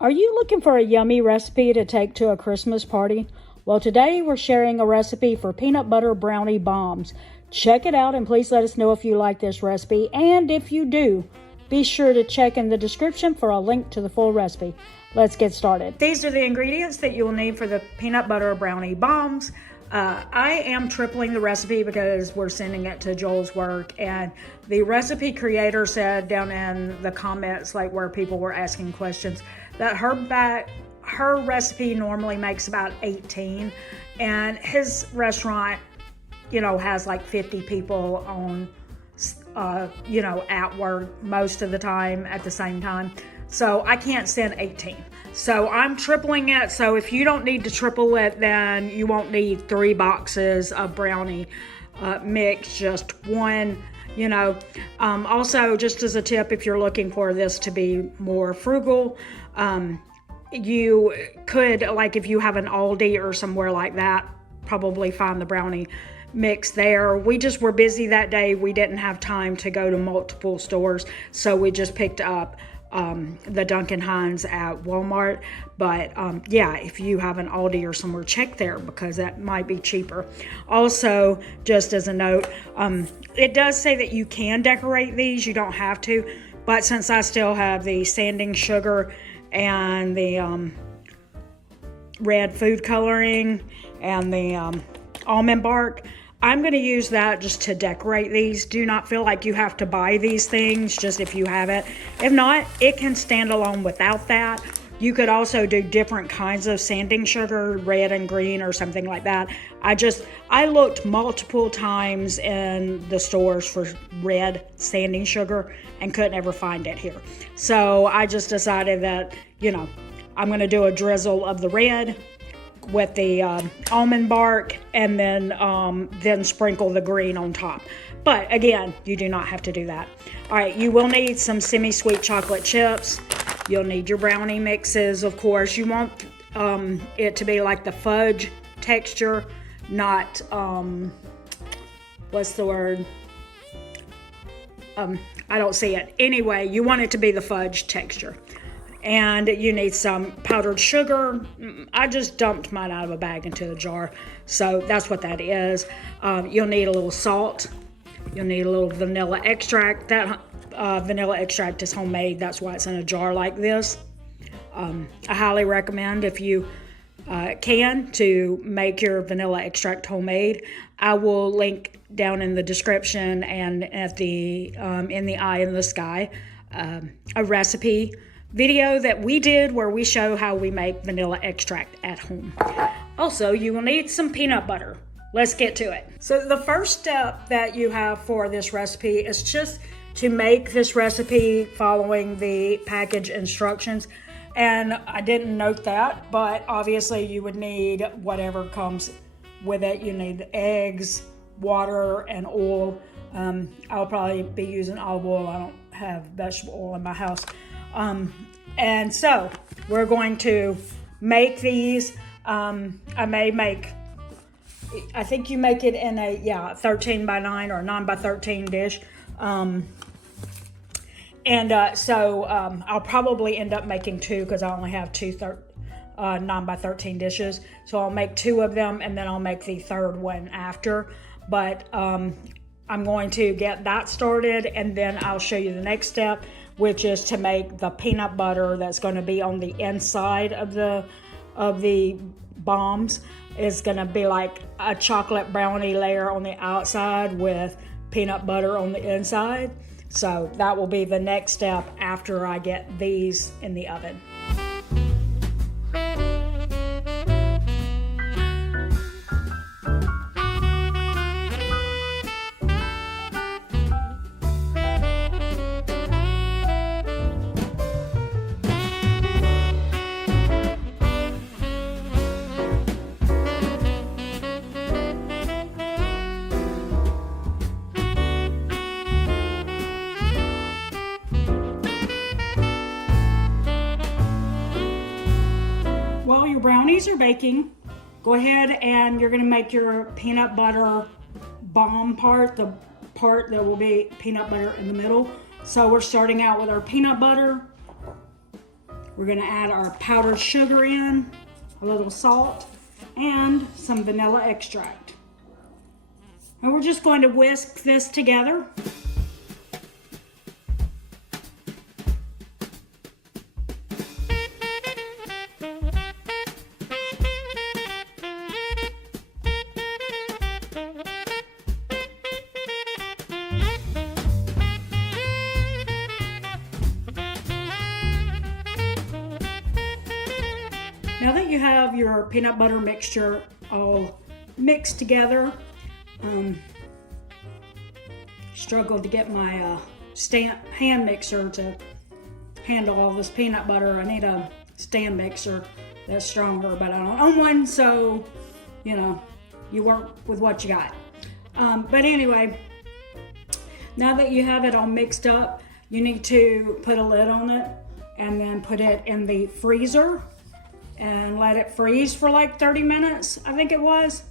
Are you looking for a yummy recipe to take to a Christmas party? Well, today we're sharing a recipe for peanut butter brownie bombs. Check it out and please let us know if you like this recipe. And if you do, be sure to check in the description for a link to the full recipe. Let's get started. These are the ingredients that you will need for the peanut butter brownie bombs. I am tripling the recipe because we're sending it to Joel's work, and the recipe creator said down in the comments, like where people were asking questions, that her recipe normally makes about 18, and his restaurant, has like 50 people on, at work most of the time at the same time. So I can't send 18. So I'm tripling it. So if you don't need to triple it, then you won't need 3 boxes of brownie mix, just one. Also, just as a tip, if you're looking for this to be more frugal, you could, like if you have an Aldi or somewhere like that, probably find the brownie mix there. We just were busy that day. We didn't have time to go to multiple stores, so we just picked up the Duncan Hines at Walmart. But if you have an Aldi or somewhere, check there because that might be cheaper. Also, just as a note, it does say that you can decorate these. You don't have to, but since I still have the sanding sugar and the red food coloring and the almond bark, I'm going to use that just to decorate these. Do not feel like you have to buy these things, just if you have it. If not, it can stand alone without that. You could also do different kinds of sanding sugar, red and green or something like that. I looked multiple times in the stores for red sanding sugar and couldn't ever find it here. So I just decided that, I'm going to do a drizzle of the red with the almond bark, and then sprinkle the green on top. But again, you do not have to do that. All right, you will need some semi-sweet chocolate chips. You'll need your brownie mixes, of course. You want it to be like the fudge texture, not, what's the word? I don't see it. Anyway, you want it to be the fudge texture. And you need some powdered sugar. I just dumped mine out of a bag into the jar, so that's what that is. You'll need a little salt. You'll need a little vanilla extract. That vanilla extract is homemade. That's why it's in a jar like this. I highly recommend, if you can, to make your vanilla extract homemade. I will link down in the description and at the in the eye in the sky a recipe video that we did where we show how we make vanilla extract at home. Also, you will need some peanut butter. Let's get to it. So the first step that you have for this recipe is just to make this recipe following the package instructions. And I didn't note that, but obviously you would need whatever comes with it. You need eggs, water, and oil. I'll probably be using olive oil. I don't have vegetable oil in my house. And so we're going to make these. I think you make it in a 13 by 9 or 9 by 13 dish. So I'll probably end up making 2 because I only have 2 9 by 13 dishes. So I'll make 2 of them, and then I'll make the third one after. But I'm going to get that started, and then I'll show you the next step, which is to make the peanut butter that's going to be on the inside of the bombs. It's going to be like a chocolate brownie layer on the outside with peanut butter on the inside. So that will be the next step after I get these in the oven. While your brownies are baking, go ahead and you're going to make your peanut butter bomb part, the part that will be peanut butter in the middle. So we're starting out with our peanut butter. We're gonna add our powdered sugar in, a little salt, and some vanilla extract. And we're just going to whisk this together. Now that you have your peanut butter mixture all mixed together, struggled to get my hand mixer to handle all this peanut butter. I need a stand mixer that's stronger, but I don't own one, so you know, you work with what you got. But anyway, now that you have it all mixed up, you need to put a lid on it and then put it in the freezer and let it freeze for like 30 minutes, I think it was.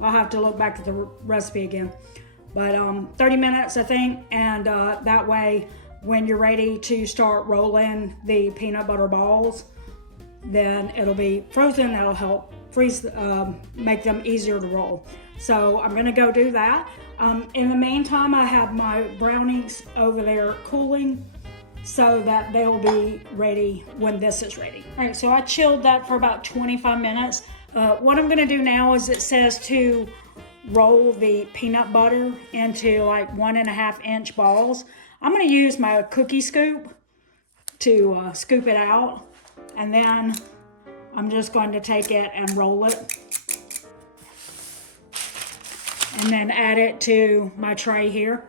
I'll have to look back at the recipe again. But 30 minutes, I think, and that way, when you're ready to start rolling the peanut butter balls, then it'll be frozen. That'll help freeze, make them easier to roll. So I'm gonna go do that. In the meantime, I have my brownies over there cooling so that they'll be ready when this is ready. All right, so I chilled that for about 25 minutes. What I'm gonna do now is it says to roll the peanut butter into like 1.5 inch balls. I'm gonna use my cookie scoop to scoop it out, and then I'm just going to take it and roll it and then add it to my tray here.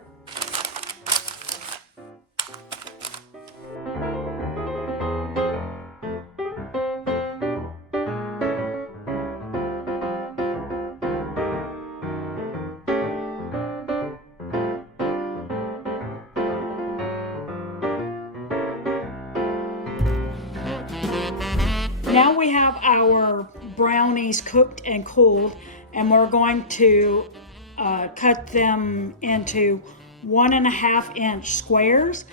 Now we have our brownies cooked and cooled, and we're going to cut them into 1.5 inch squares.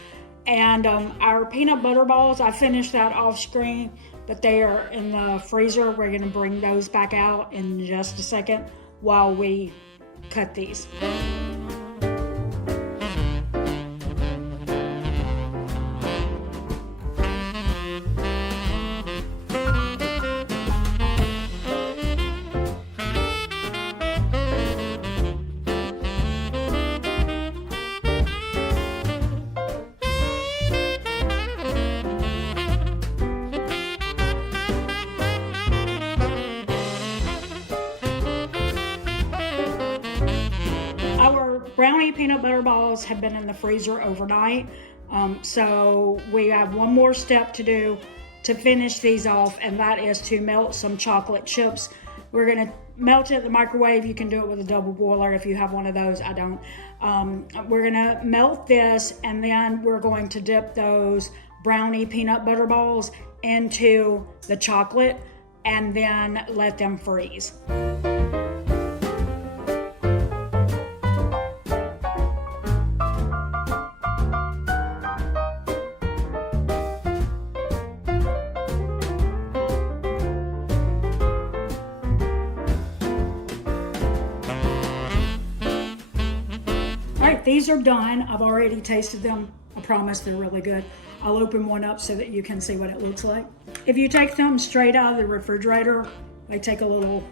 And our peanut butter balls, I finished that off screen, but they are in the freezer. We're gonna bring those back out in just a second while we cut these. Brownie peanut butter balls have been in the freezer overnight, so we have one more step to do to finish these off, and that is to melt some chocolate chips. We're gonna melt it in the microwave. You can do it with a double boiler if you have one of those. I don't. We're gonna melt this, and then we're going to dip those brownie peanut butter balls into the chocolate and then let them freeze. These are done. I've already tasted them. I promise they're really good. I'll open one up so that you can see what it looks like. If you take them straight out of the refrigerator, they take a little,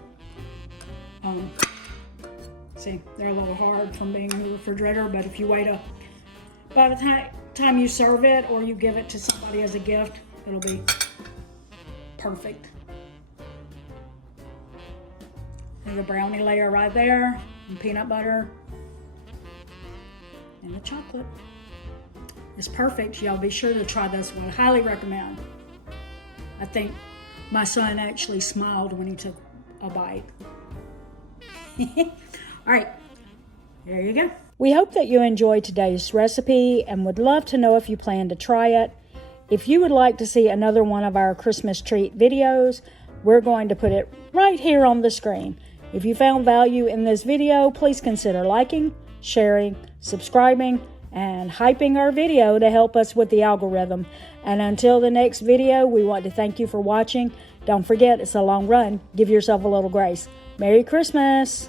see, they're a little hard from being in the refrigerator, but if you wait by the time you serve it or you give it to somebody as a gift, it'll be perfect. There's a brownie layer right there, and peanut butter. And the chocolate is perfect. Y'all be sure to try this one. I highly recommend. I think my son actually smiled when he took a bite. All right, there you go. We hope that you enjoyed today's recipe and would love to know if you plan to try it. If you would like to see another one of our Christmas treat videos, we're going to put it right here on the screen. If you found value in this video, please consider liking, sharing, subscribing, and hyping our video to help us with the algorithm. And until the next video, we want to thank you for watching. Don't forget, it's a long run. Give yourself a little grace. Merry Christmas!